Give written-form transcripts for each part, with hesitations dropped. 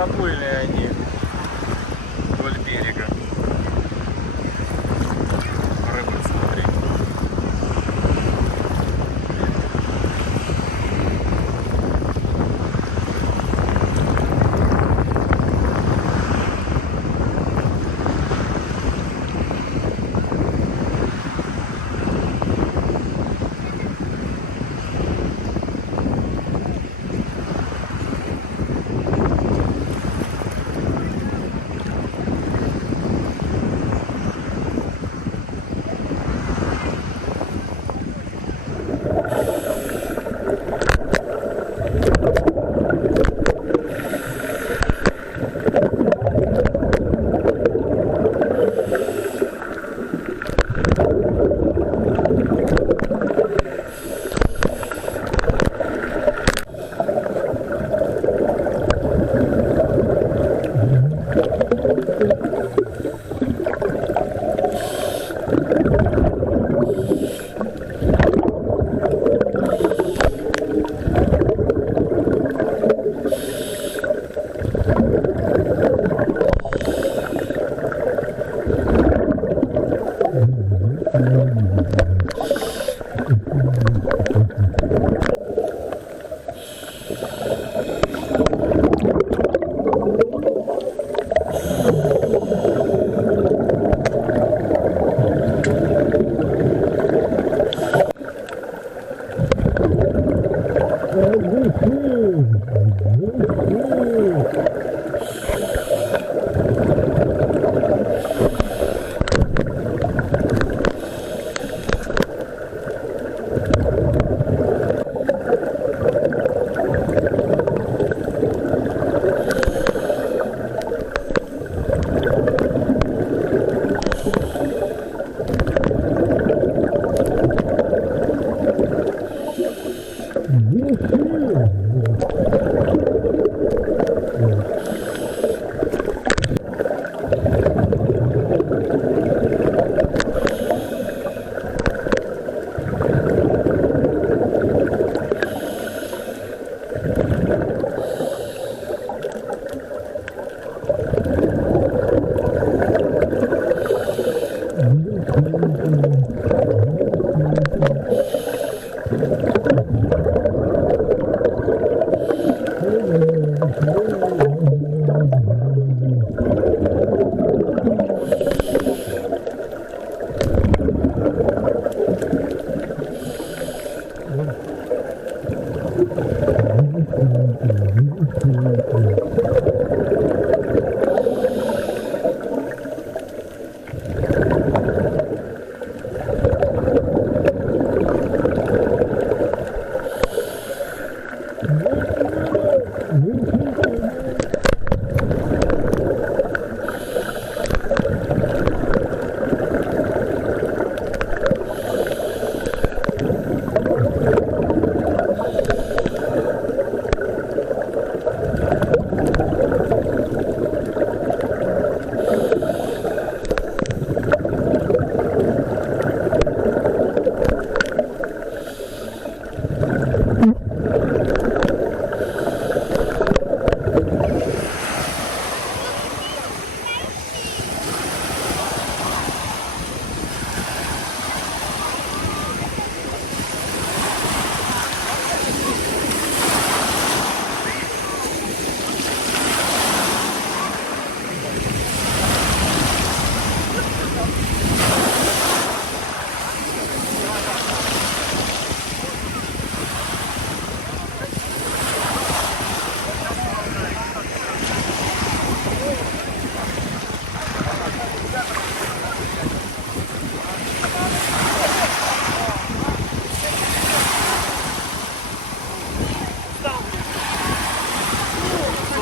беспокойные они вдоль берега. Рыбы, смотри.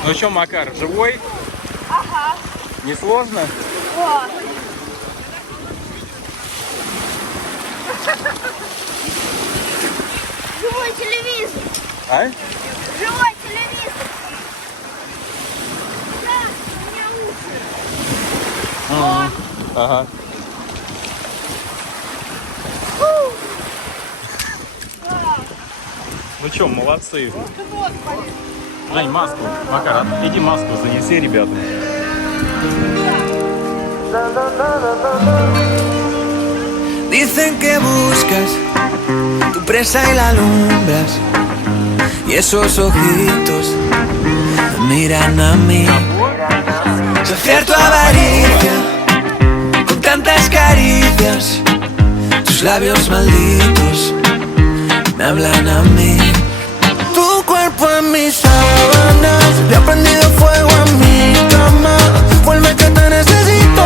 Ну что, Макар, живой? Ага. Не сложно? О. Живой телевизор. А? Живой телевизор. Да, у меня уши. Ага. Ну что, молодцы. Вот, Полин. Жень, маску. Макар, иди маску занеси ребятам. Dicen que buscas tu presa y la alumbras, y esos ojitos me miran a mí. Saciar tu avaricia con tantas caricias, tus labios malditos me hablan a mí. Tu cuerpo en mis sábanas, le ha prendido fuego a mi cama. Vuelve que te necesito,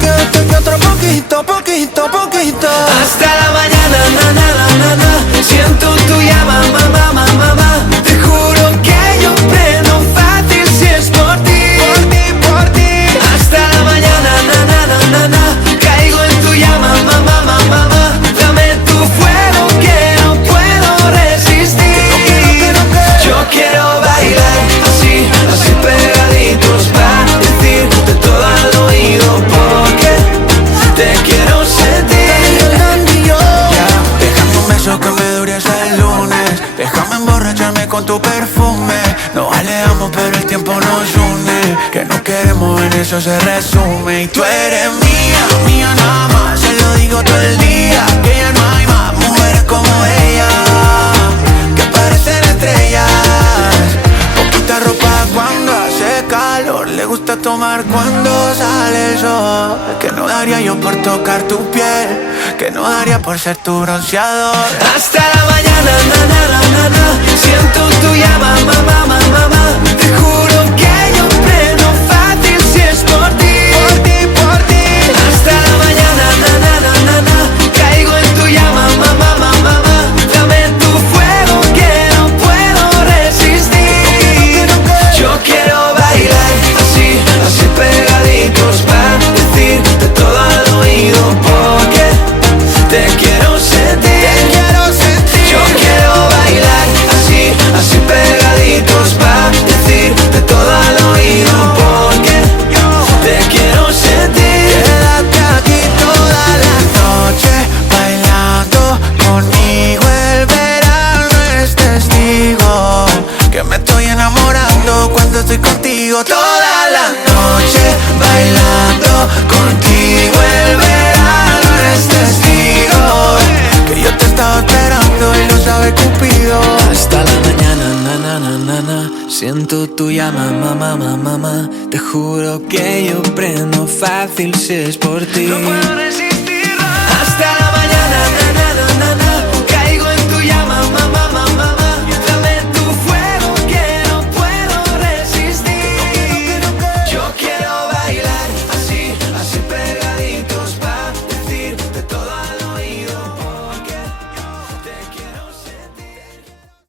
quédate que otro poquito, poquito, poquito. Hasta la mañana, na, na, na, na, na. Siento tu llama, mamá, mamá, mamá. Te juro que yo prendo fácil si es por ti, por ti, por ti. Hasta la mañana, na, na, na, na, na. Caigo en tu llama, mamá, mamá, mamá. Dame tu fuego que no puedo resistir. Yo quiero bailar así, así pegaditos para decirte todo al oído porque te quiero sentir. Ya, déjame un beso que me dure hasta el lunes. Déjame emborracharme con tu perfume. Nos aleamos pero el tiempo nos une. Que no queremos en eso se resume. Y tú eres mía, mía nada más. Se lo digo todo el día. Que ya no hay más mujeres como ella, que parecen estrellas. Poquita ropa cuando hace calor. Le gusta tomar cuando sale el sol. Que no daría yo por tocar tu piel, que no daría por ser tu bronceador. Hasta la mañana, na, na, na, na, na. Siento tu llama, mamá, mamá, mamá. Te juro que yo prendo fácil si es por ti, por ti, por ti. Hasta la mañana, na, na, na, na, na. Caigo en tu llama, mamá, mamá, mamá. Dame tu fuego que no puedo resistir. Yo quiero bailar así, así pegaditos para decirte todo al oído porque te quiero sentir. Yo quiero bailar así, así pegaditos para decirte todo al oído porque te quiero sentir. Quédate aquí toda la noche bailando conmigo. El verano es testigo que me estoy enamorando cuando estoy contigo. Toda la noche bailando contigo. El verano es testigo que yo te estaba esperando y lo sabe Cupido. Hasta la mañana, na, na, na, na, na. Siento tu llama, mamá, mamá, mamá. Te juro que yo prendo fácil si es por ti. No puedo resistir.